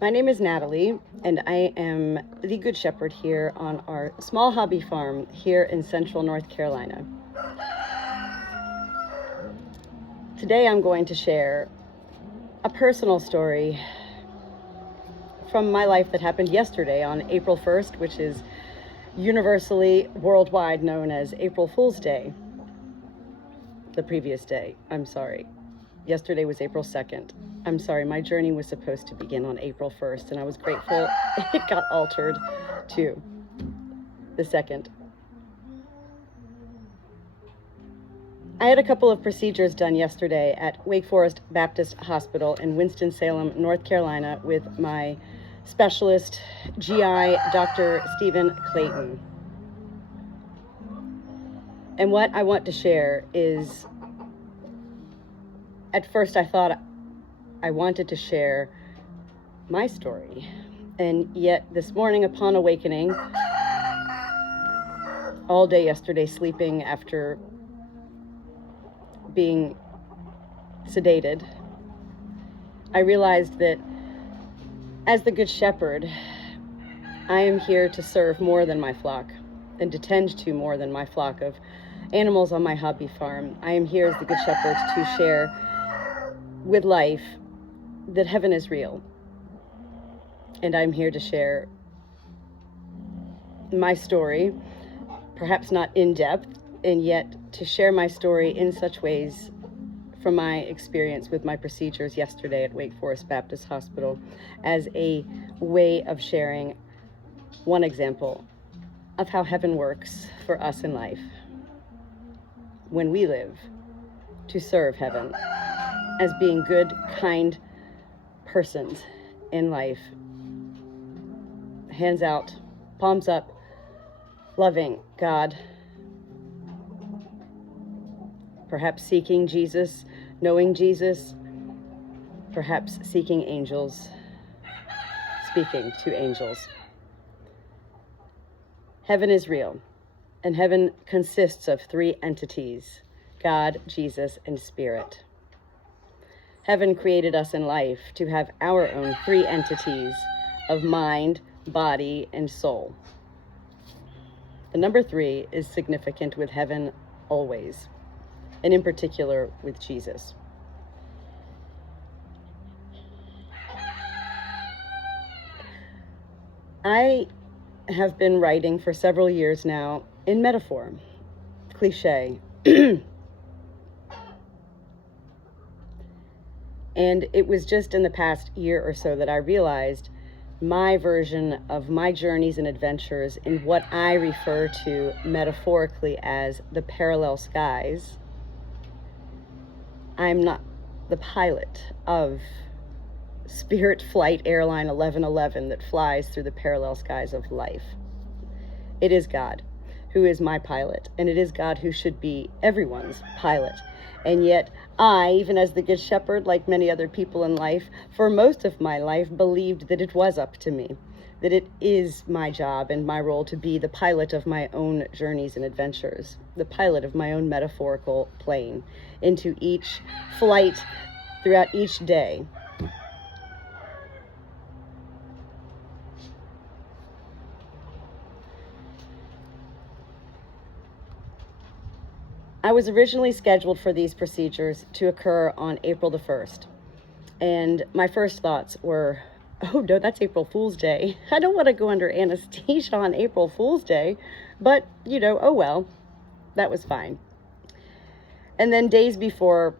My name is Natalie, and I am the Good Shepherd here on our small hobby farm here in central North Carolina. Today I'm going to share a personal story from my life that happened yesterday on April 1st, which is universally worldwide known as April Fool's Day. The previous day, I'm sorry. Yesterday was April 2nd. I'm sorry, my journey was supposed to begin on April 1st, and I was grateful it got altered to the 2nd. I had a couple of procedures done yesterday at Wake Forest Baptist Hospital in Winston-Salem, North Carolina, with my specialist, GI, Dr. Stephen Clayton. And what I want to share is, at first I thought I wanted to share my story. And yet this morning upon awakening, all day yesterday sleeping after being sedated, I realized that as the Good Shepherd, I am here to serve more than my flock and to tend to more than my flock of animals on my hobby farm. I am here as the Good Shepherd to share with life that heaven is real. And I'm here to share my story, perhaps not in depth, and yet to share my story in such ways from my experience with my procedures yesterday at Wake Forest Baptist Hospital as a way of sharing one example of how heaven works for us in life when we live to serve heaven as being good, kind persons in life. Hands out, palms up, loving God, perhaps seeking Jesus, knowing Jesus, perhaps seeking angels, speaking to angels. Heaven is real, and heaven consists of three entities: God, Jesus, and Spirit. Heaven created us in life to have our own three entities of mind, body, and soul. The number 3 is significant with heaven always, and in particular with Jesus. I have been writing for several years now in metaphor, cliche. And it was just in the past year or so that I realized my version of my journeys and adventures in what I refer to metaphorically as the parallel skies. I'm not the pilot of Spirit Flight Airline 1111 that flies through the parallel skies of life. It is God who is my pilot, and it is God who should be everyone's pilot. And yet I, even as the Good Shepherd, like many other people in life, for most of my life believed that it was up to me, that it is my job and my role to be the pilot of my own journeys and adventures, the pilot of my own metaphorical plane into each flight throughout each day. I was originally scheduled for these procedures to occur on April the 1st. And my first thoughts were, oh no, that's April Fool's Day. I don't want to go under anesthesia on April Fool's Day, but oh well, that was fine. And then days before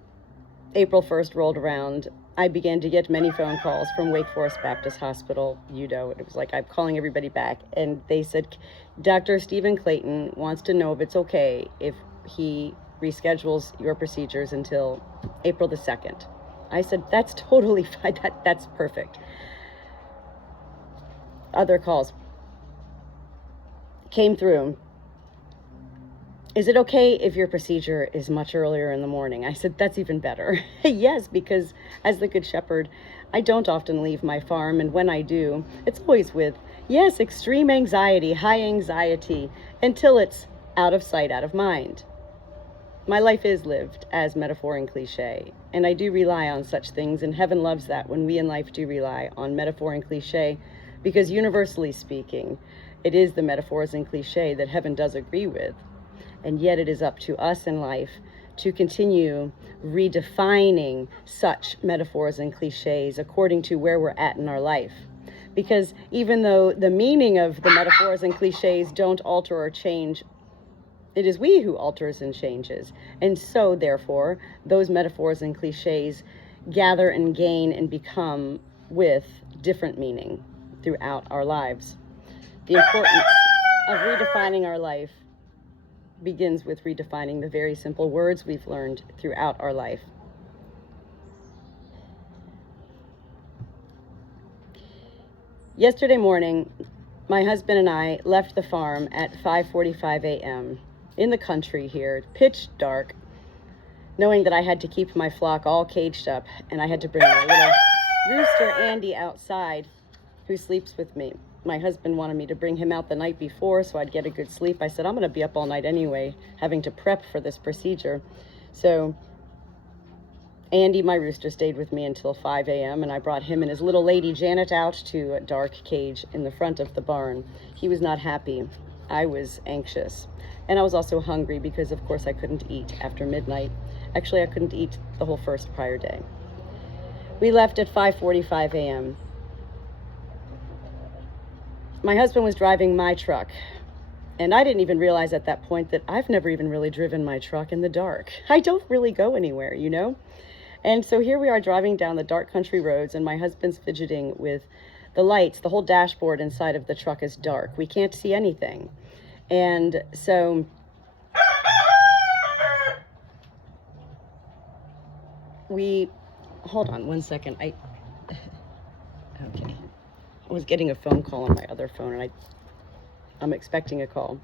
April 1st rolled around, I began to get many phone calls from Wake Forest Baptist Hospital, it was like I'm calling everybody back, and they said, Dr. Stephen Clayton wants to know if it's okay if he reschedules your procedures until April the 2nd. I said, that's totally fine. That's perfect. Other calls came through. Is it okay if your procedure is much earlier in the morning? I said, that's even better. Yes, because as the Good Shepherd, I don't often leave my farm, and when I do, it's always with, yes, extreme anxiety, high anxiety, until it's out of sight, out of mind. My life is lived as metaphor and cliche, and I do rely on such things, and heaven loves that when we in life do rely on metaphor and cliche, because universally speaking, it is the metaphors and cliche that heaven does agree with, and yet it is up to us in life to continue redefining such metaphors and cliches according to where we're at in our life. Because even though the meaning of the metaphors and cliches don't alter or change, it is we who alters and changes. And so, therefore, those metaphors and cliches gather and gain and become with different meaning throughout our lives. The importance of redefining our life begins with redefining the very simple words we've learned throughout our life. Yesterday morning, my husband and I left the farm at 5:45 a.m. in the country here, pitch dark, knowing that I had to keep my flock all caged up, and I had to bring my little rooster Andy outside, who sleeps with me. My husband wanted me to bring him out the night before so I'd get a good sleep. I said, I'm going to be up all night anyway, having to prep for this procedure. So Andy, my rooster, stayed with me until 5 a.m. and I brought him and his little lady Janet out to a dark cage in the front of the barn. He was not happy. I was anxious. And I was also hungry because, of course, I couldn't eat after midnight. Actually, I couldn't eat the whole first prior day. We left at 5:45 a.m. My husband was driving my truck, and I didn't even realize at that point that I've never even really driven my truck in the dark. I don't really go anywhere, you know? And so here we are driving down the dark country roads, and my husband's fidgeting with the lights. The whole dashboard inside of the truck is dark. We can't see anything. And so hold on one second. Okay. I was getting a phone call on my other phone, and I'm expecting a call.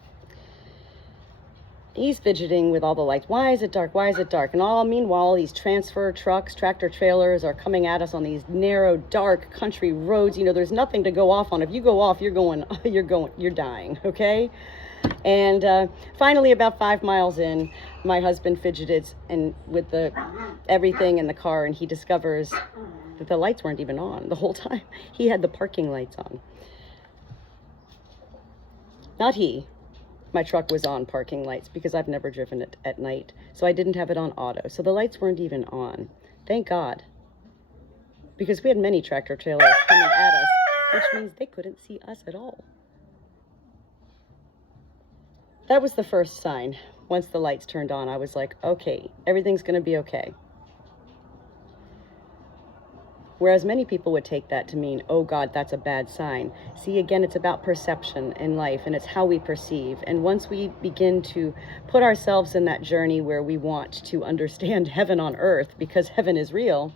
He's fidgeting with all the lights. Why is it dark? Why is it dark? And meanwhile, these transfer trucks, tractor trailers are coming at us on these narrow, dark country roads. You know, there's nothing to go off on. If you go off, you're dying, okay? And finally, about 5 miles in, my husband fidgeted and with everything in the car, and he discovers that the lights weren't even on the whole time. He had the parking lights on. Not he. My truck was on parking lights because I've never driven it at night. So I didn't have it on auto. So the lights weren't even on. Thank God. Because we had many tractor trailers coming at us, which means they couldn't see us at all. That was the first sign. Once the lights turned on, I was like, okay, everything's going to be okay. Whereas many people would take that to mean, oh God, that's a bad sign. See, again, it's about perception in life, and it's how we perceive. And once we begin to put ourselves in that journey where we want to understand heaven on earth, because heaven is real,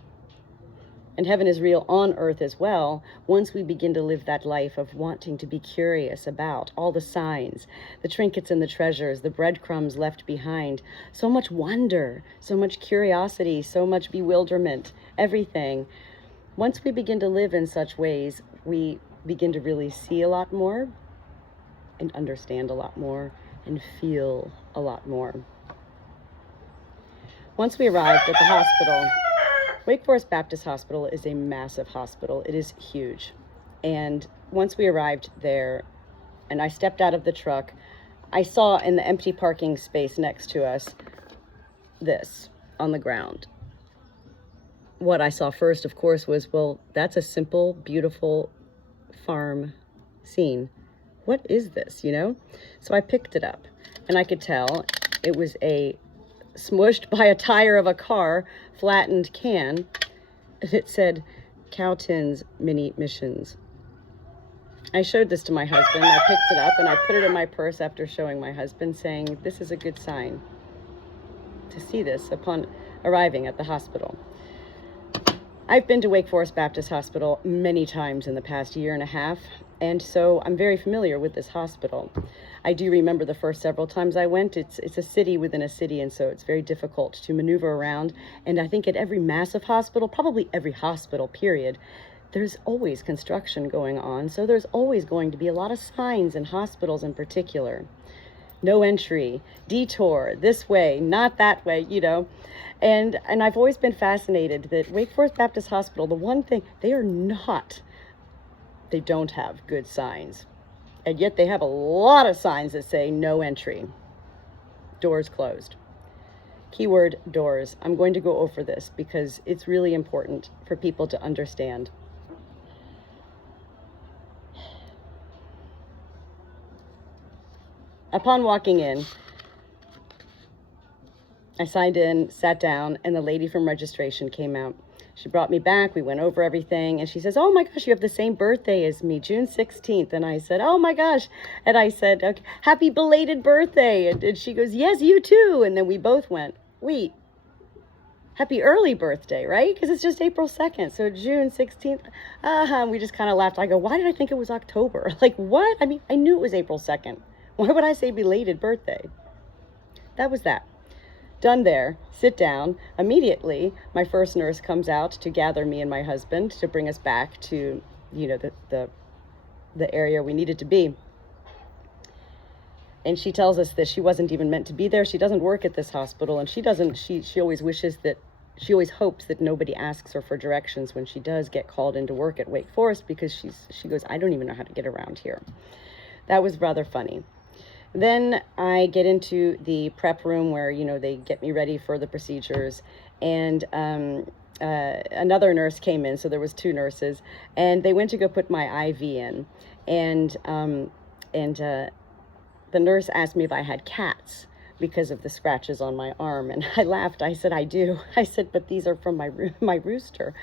and heaven is real on earth as well, once we begin to live that life of wanting to be curious about all the signs, the trinkets and the treasures, the breadcrumbs left behind, so much wonder, so much curiosity, so much bewilderment, everything. Once we begin to live in such ways, we begin to really see a lot more and understand a lot more and feel a lot more. Once we arrived at the hospital, Wake Forest Baptist Hospital is a massive hospital. It is huge. And once we arrived there and I stepped out of the truck, I saw in the empty parking space next to us this on the ground. What I saw first, of course, was, well, that's a simple, beautiful farm scene. What is this, you know? So I picked it up, and I could tell it was a smushed by a tire of a car, flattened can. It said, Cowtins Mini Missions. I showed this to my husband. I picked it up, and I put it in my purse after showing my husband, saying, this is a good sign to see this upon arriving at the hospital. I've been to Wake Forest Baptist Hospital many times in the past year and a half, and so I'm very familiar with this hospital. I do remember the first several times I went. It's a city within a city, and so it's very difficult to maneuver around. And I think at every massive hospital, probably every hospital, period, there's always construction going on, so there's always going to be a lot of signs in hospitals in particular. no entry, detour, this way, not that way, you know. And I've always been fascinated that Wake Forest Baptist Hospital, the one thing, they don't have good signs. And yet they have a lot of signs that say no entry, doors closed. Keyword doors. I'm going to go over this because it's really important for people to understand. Upon walking in, I signed in, sat down, and the lady from registration came out. She brought me back. We went over everything, and she says, "Oh my gosh, you have the same birthday as me, June 16th. And I said, "Oh my gosh." And I said, "Okay, happy belated birthday." And she goes, "Yes, you too." And then we both went, "Wait, happy early birthday, right? Because it's just April 2nd. So June 16th. We just kind of laughed. I go, "Why did I think it was October?" Like, what? I mean, I knew it was April 2nd. Why would I say belated birthday? That was that. Done there, sit down. Immediately, my first nurse comes out to gather me and my husband to bring us back to, you know, the area we needed to be. And she tells us that she wasn't even meant to be there. She doesn't work at this hospital, and she always wishes that, she always hopes that nobody asks her for directions when she does get called into work at Wake Forest, because she goes, "I don't even know how to get around here." That was rather funny. Then I get into the prep room where, you know, they get me ready for the procedures, and another nurse came in, so there was two nurses, and they went to go put my IV in, and the nurse asked me if I had cats because of the scratches on my arm, and I laughed. I said, "I do." I said, "But these are from my rooster,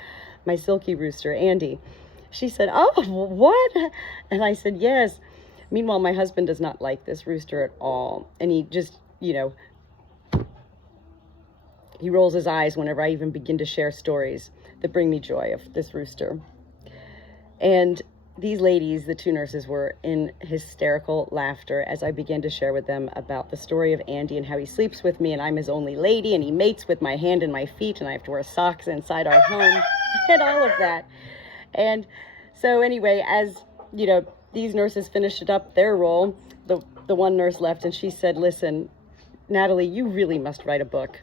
my silky rooster, Andy." She said, "Oh, what?" And I said, "Yes." Meanwhile, my husband does not like this rooster at all. And he just, you know, he rolls his eyes whenever I even begin to share stories that bring me joy of this rooster. And these ladies, the two nurses, were in hysterical laughter as I began to share with them about the story of Andy and how he sleeps with me and I'm his only lady, and he mates with my hand and my feet, and I have to wear socks inside our home and all of that. And so anyway, as, you know, these nurses finished up their role, the one nurse left, and she said, "Listen, Natalie, you really must write a book.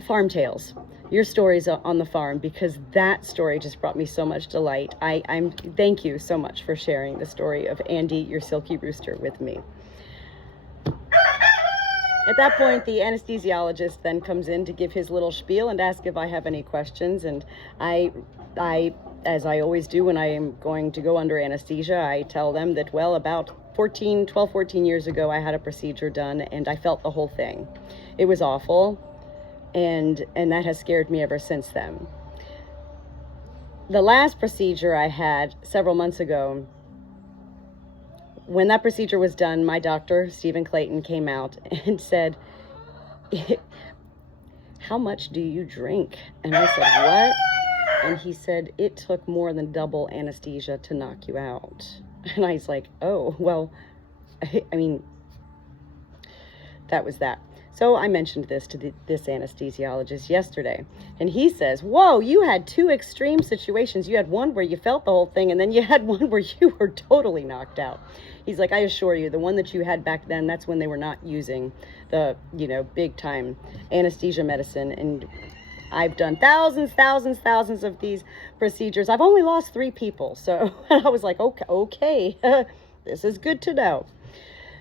Farm Tales, your stories on the farm," because that story just brought me so much delight. I'm thank you so much for sharing the story of Andy, your silky rooster, with me. At that point, the anesthesiologist then comes in to give his little spiel and ask if I have any questions, and I as I always do when I am going to go under anesthesia, I tell them that, well, about 14 years ago, I had a procedure done, and I felt the whole thing. It was awful, and that has scared me ever since then. The last procedure I had several months ago, when that procedure was done, my doctor, Stephen Clayton, came out and said, "How much do you drink?" And I said, "What?" And he said, "It took more than double anesthesia to knock you out." And I was like, "Oh, well, I mean, that was that." So I mentioned this to this anesthesiologist yesterday, and he says, "Whoa, you had two extreme situations. You had one where you felt the whole thing, and then you had one where you were totally knocked out." He's like, "I assure you, the one that you had back then, that's when they were not using the, you know, big time anesthesia medicine. And I've done thousands of these procedures. I've only lost 3 people." So I was like, okay, this is good to know.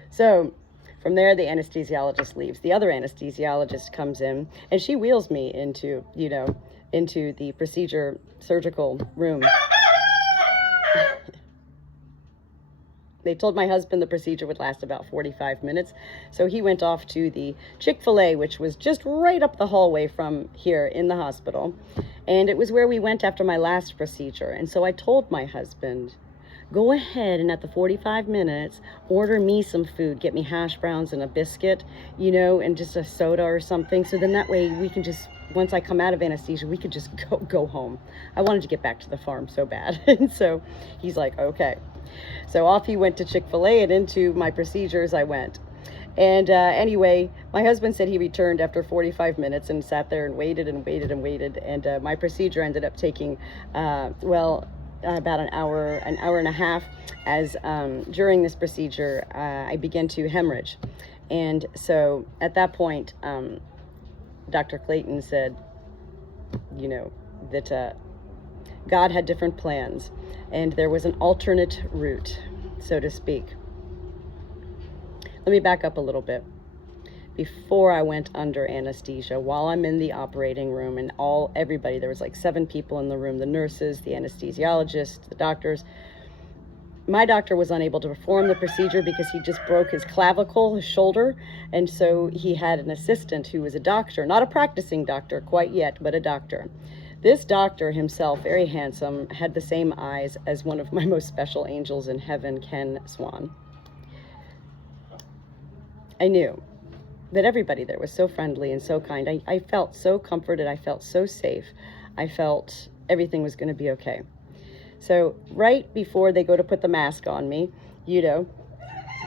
So from there, the anesthesiologist leaves. The other anesthesiologist comes in, and she wheels me into, you know, into the procedure surgical room. They told my husband the procedure would last about 45 minutes, so he went off to the Chick-fil-A, which was just right up the hallway from here in the hospital, and it was where we went after my last procedure. And so I told my husband, "Go ahead and at the 45 minutes, order me some food, get me hash browns and a biscuit, you know, and just a soda or something, so then that way we can just, once I come out of anesthesia, we could just go home." I wanted to get back to the farm so bad. And so he's like, "Okay." So off he went to Chick-fil-A, and into my procedures I went. And anyway, my husband said he returned after 45 minutes and sat there and waited. And my procedure ended up taking, well, about an hour and a half, as during this procedure, I began to hemorrhage. And so at that point, Dr. Clayton said, that God had different plans, and there was an alternate route, so to speak. Let me back up a little bit. Before I went under anesthesia, while I'm in the operating room, and everybody, there was like 7 people in the room, the nurses, the anesthesiologist, the doctors. My doctor was unable to perform the procedure because he just broke his clavicle, his shoulder, and so he had an assistant who was a doctor, not a practicing doctor quite yet, but a doctor. This doctor himself, very handsome, had the same eyes as one of my most special angels in heaven, Ken Swan. I knew that everybody there was so friendly and so kind. I felt so comforted. I felt so safe. I felt everything was going to be okay. So right before they go to put the mask on me,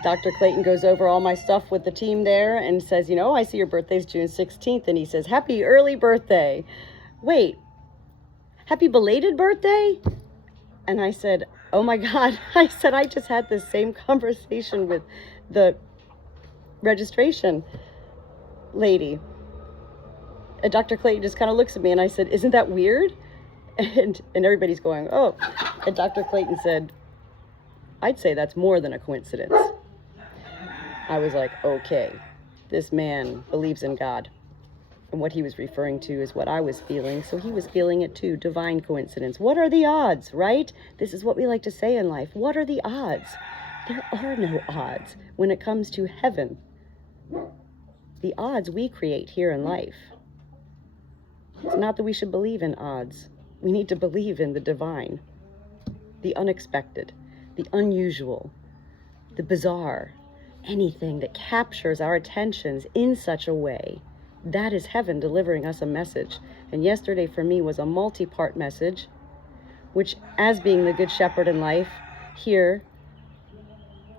Dr. Clayton goes over all my stuff with the team there and says, I see your birthday's June 16th. And he says, happy early birthday. Wait, happy belated birthday? And I said, oh my God. I said, I just had this same conversation with the registration lady. And Dr. Clayton just kind of looks at me, and I said, isn't that weird? And everybody's going, oh. And Dr. Clayton said, I'd say that's more than a coincidence. I was like, okay, this man believes in God. And what he was referring to is what I was feeling. So he was feeling it too. Divine coincidence. What are the odds, right? This is what we like to say in life. What are the odds? There are no odds when it comes to heaven. The odds we create here in life. It's not that we should believe in odds. We need to believe in the divine, the unexpected, the unusual, the bizarre, anything that captures our attentions in such a way. That is heaven delivering us a message. And yesterday for me was a multi-part message, which, as being the Good Shepherd in life, here,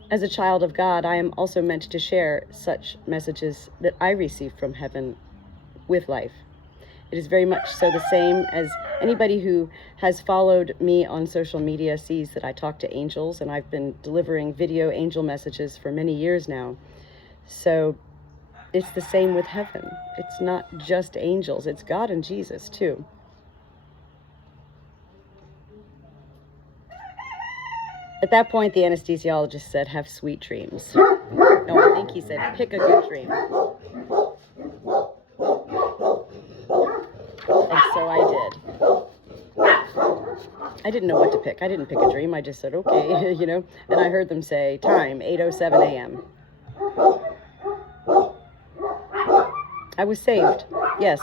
as a child of God, I am also meant to share such messages that I receive from heaven with life. It is very much so the same as anybody who has followed me on social media sees that I talk to angels, and I've been delivering video angel messages for many years now. So it's the same with heaven. It's not just angels, it's God and Jesus too. At that point, the anesthesiologist said, have sweet dreams. No, I think he said, pick a good dream. And so I did. I didn't know what to pick. I didn't pick a dream. I just said, okay, And I heard them say, time, 8:07 a.m. I was saved, yes,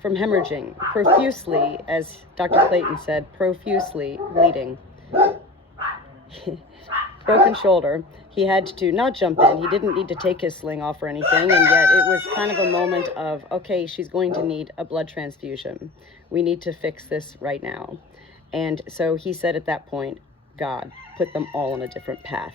from hemorrhaging, profusely, as Dr. Clayton said, profusely bleeding. Broken shoulder. He had to not jump in. He didn't need to take his sling off or anything, and yet it was kind of a moment of, okay, she's going to need a blood transfusion. We need to fix this right now. And so he said at that point, God put them all on a different path.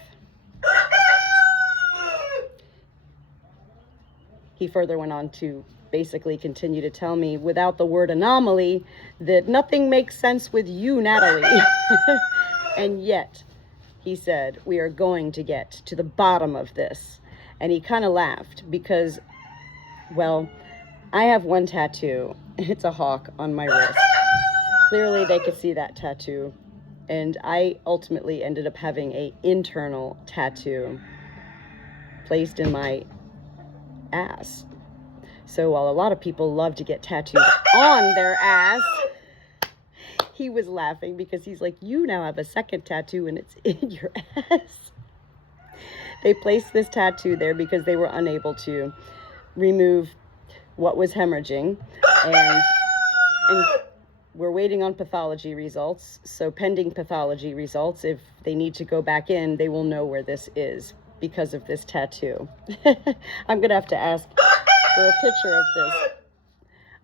He further went on to basically continue to tell me, without the word anomaly, that nothing makes sense with you, Natalie. And yet, he said, we are going to get to the bottom of this. And he kind of laughed because, well, I have one tattoo. It's a hawk on my wrist. Clearly they could see that tattoo. And I ultimately ended up having an internal tattoo placed in my ass. So while a lot of people love to get tattoos on their ass, he was laughing because he's like, you now have a second tattoo and it's in your ass. They placed this tattoo there because they were unable to remove what was hemorrhaging, and we're waiting on pathology results. So pending pathology results, if they need to go back in, they will know where this is because of this tattoo. I'm gonna have to ask for a picture of this.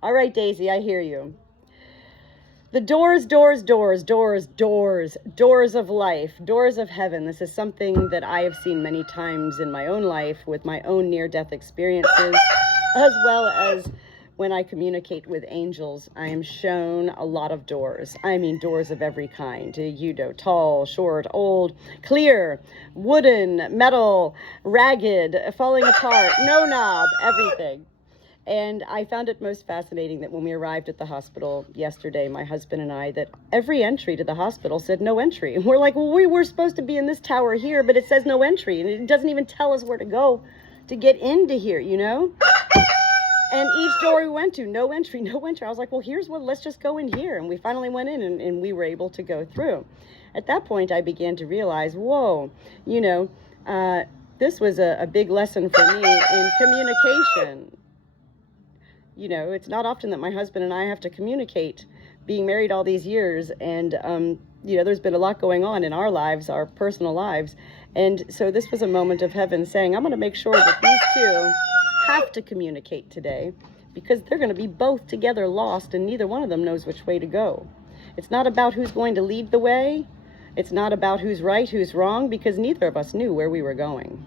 All right, Daisy, I hear you. The doors of life, doors of heaven. This is something that I have seen many times in my own life with my own near-death experiences, as well as when I communicate with angels, I am shown a lot of doors. I mean, doors of every kind. Tall, short, old, clear, wooden, metal, ragged, falling apart, no knob, everything. And I found it most fascinating that when we arrived at the hospital yesterday, my husband and I, that every entry to the hospital said no entry. And we're like, well, we were supposed to be in this tower here, but it says no entry. And it doesn't even tell us where to go to get into here, And each door we went to, no entry, no entry. I was like, well, let's just go in here. And we finally went in and we were able to go through. At that point, I began to realize, whoa, this was a big lesson for me in communication. It's not often that my husband and I have to communicate, being married all these years. And, there's been a lot going on in our lives, our personal lives. And so this was a moment of heaven saying, I'm going to make sure that these two have to communicate today, because they're going to be both together lost and neither one of them knows which way to go. It's not about who's going to lead the way. It's not about who's right, who's wrong, because neither of us knew where we were going.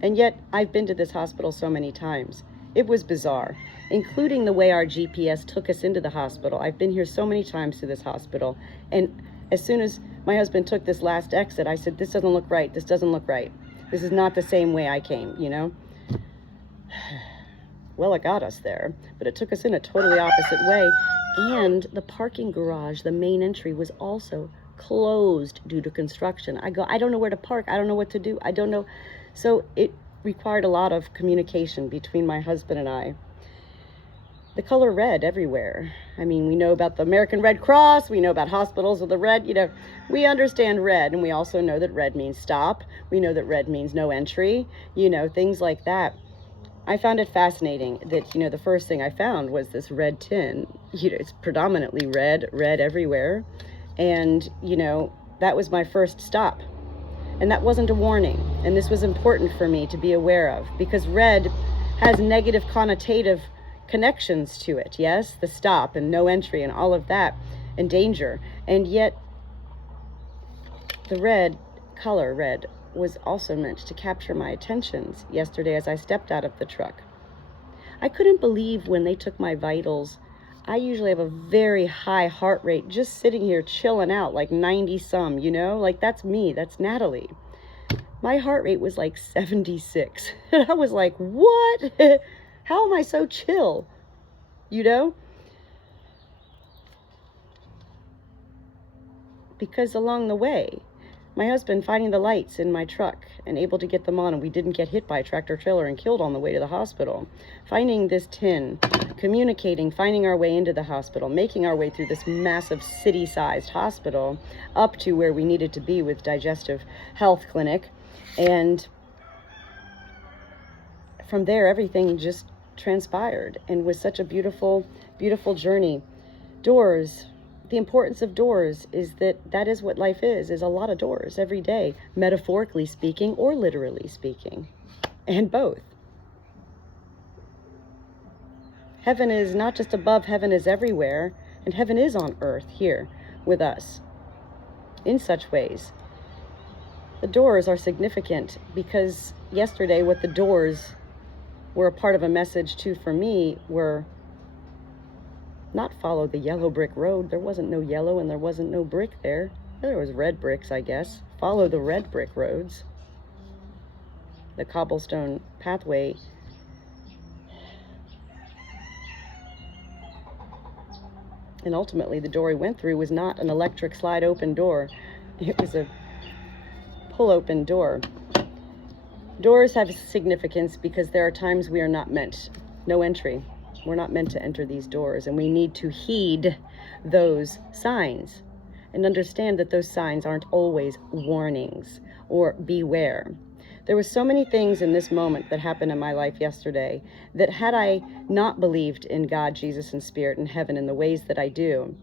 And yet I've been to this hospital so many times. It was bizarre, including the way our GPS took us into the hospital. I've been here so many times to this hospital. And as soon as my husband took this last exit, I said, this doesn't look right. This doesn't look right. This is not the same way I came, Well, it got us there, but it took us in a totally opposite way. And the parking garage, the main entry, was also closed due to construction. I don't know where to park. I don't know what to do. I don't know. So it required a lot of communication between my husband and I. The color red everywhere. I mean, we know about the American Red Cross. We know about hospitals with the red. We understand red, and we also know that red means stop. We know that red means no entry, things like that. I found it fascinating that, the first thing I found was this red tin. It's predominantly red everywhere. And, that was my first stop. And that wasn't a warning. And this was important for me to be aware of, because red has negative connotative connections to it. Yes, the stop and no entry and all of that and danger. And yet the color red, was also meant to capture my attentions yesterday as I stepped out of the truck. I couldn't believe when they took my vitals. I usually have a very high heart rate, just sitting here chilling out, like 90 some, like that's me, that's Natalie. My heart rate was like 76. And I was like, what? How am I so chill? Because along the way, my husband finding the lights in my truck and able to get them on, and we didn't get hit by a tractor trailer and killed on the way to the hospital. Finding this tin, communicating, finding our way into the hospital, making our way through this massive city-sized hospital up to where we needed to be with digestive health clinic. And from there, everything just transpired and was such a beautiful, beautiful journey. Doors. The importance of doors is that is what life is a lot of doors every day, metaphorically speaking or literally speaking, and both. Heaven is not just above, heaven is everywhere, and heaven is on earth here with us in such ways. The doors are significant because yesterday what the doors were a part of a message to for me were not follow the yellow brick road. There wasn't no yellow and there wasn't no brick there. There was red bricks, I guess. Follow the red brick roads. The cobblestone pathway. And ultimately the door we went through was not an electric slide open door. It was a pull open door. Doors have significance because there are times we are not meant. No entry. We're not meant to enter these doors, and we need to heed those signs and understand that those signs aren't always warnings or beware. There were so many things in this moment that happened in my life yesterday that had I not believed in God, Jesus, and Spirit and heaven in the ways that I do,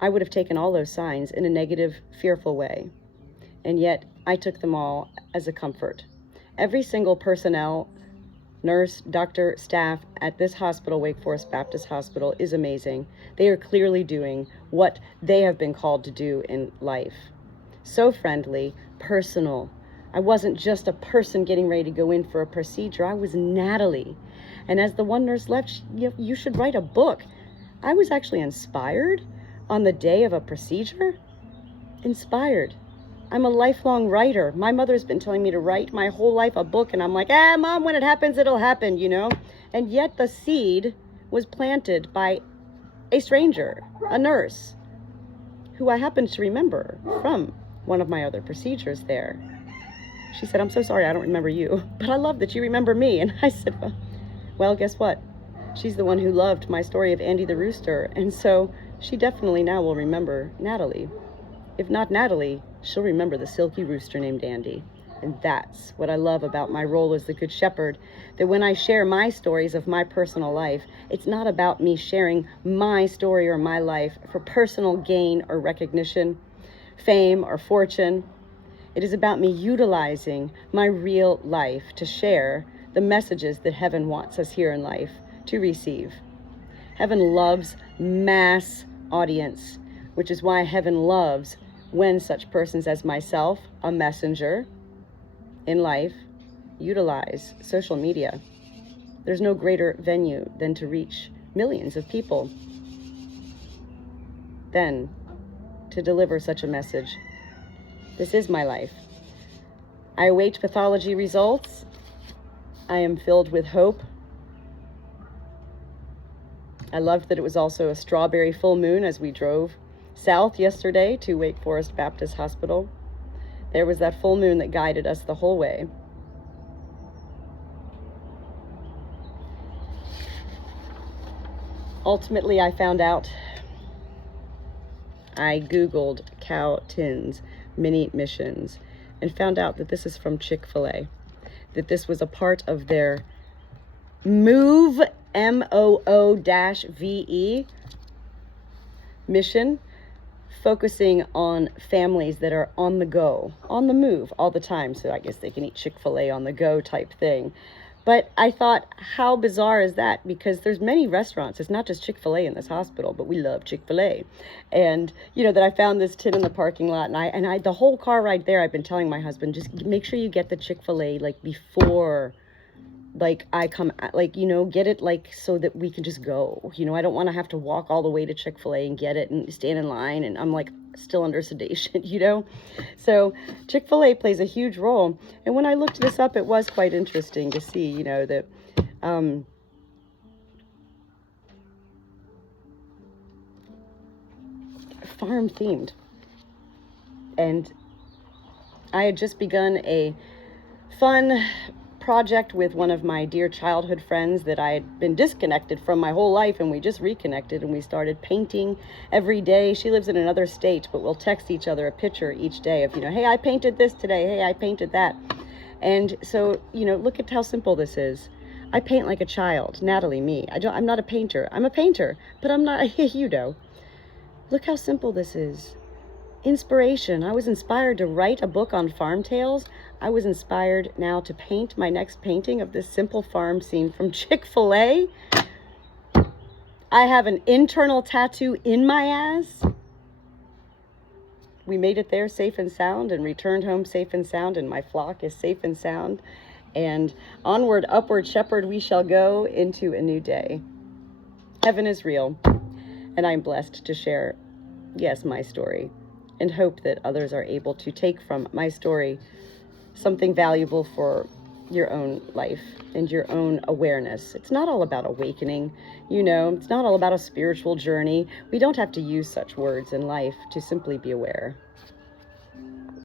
I would have taken all those signs in a negative, fearful way. And yet I took them all as a comfort. Every single personnel, nurse, doctor, staff at this hospital, Wake Forest Baptist Hospital, is amazing. They are clearly doing what they have been called to do in life. So friendly, personal. I wasn't just a person getting ready to go in for a procedure. I was Natalie. And as the one nurse left, you should write a book. I was actually inspired on the day of a procedure. Inspired. I'm a lifelong writer. My mother's been telling me to write my whole life a book, and I'm like, Mom, when it happens, it'll happen, And yet the seed was planted by a stranger, a nurse, who I happened to remember from one of my other procedures there. She said, I'm so sorry, I don't remember you, but I love that you remember me. And I said, well, guess what? She's the one who loved my story of Andy the Rooster, and so she definitely now will remember Natalie. If not Natalie, she'll remember the silky rooster named Andy. And that's what I love about my role as the Good Shepherd, that when I share my stories of my personal life, it's not about me sharing my story or my life for personal gain or recognition, fame or fortune. It is about me utilizing my real life to share the messages that heaven wants us here in life to receive. Heaven loves mass audience, which is why heaven loves when such persons as myself, a messenger in life, utilize social media. There's no greater venue than to reach millions of people than to deliver such a message. This is my life. I await pathology results. I am filled with hope. I loved that it was also a strawberry full moon as we drove south yesterday to Wake Forest Baptist Hospital. There was that full moon that guided us the whole way. Ultimately, I found out, I Googled cow tins, mini missions, and found out that this is from Chick-fil-A, that this was a part of their Move, MOO-VE mission, focusing on families that are on the go, on the move all the time. So I guess they can eat Chick-fil-A on the go type thing. But I thought, how bizarre is that? Because there's many restaurants. It's not just Chick-fil-A in this hospital, but we love Chick-fil-A. And, that I found this tin in the parking lot, and I the whole car ride there, I've been telling my husband, just make sure you get the Chick-fil-A, before, I come, get it, so that we can just go. I don't want to have to walk all the way to Chick-fil-A and get it and stand in line, and I'm, still under sedation, So Chick-fil-A plays a huge role. And when I looked this up, it was quite interesting to see, that farm themed. And I had just begun a fun project with one of my dear childhood friends that I had been disconnected from my whole life, and we just reconnected and we started painting every day. She lives in another state, but we'll text each other a picture each day of, hey, I painted this today. Hey, I painted that. And so, look at how simple this is. I paint like a child. Natalie, me. I'm not a painter. I'm a painter, but I'm not, Look how simple this is. Inspiration. I was inspired to write a book on farm tales. I was inspired now to paint my next painting of this simple farm scene from Chick-fil-A. I have an internal tattoo in my ass. We made it there safe and sound and returned home safe and sound, and my flock is safe and sound. And onward, upward, shepherd, we shall go into a new day. Heaven is real, and I'm blessed to share, yes, my story, and hope that others are able to take from my story something valuable for your own life and your own awareness. It's not all about awakening, it's not all about a spiritual journey. We don't have to use such words in life to simply be aware.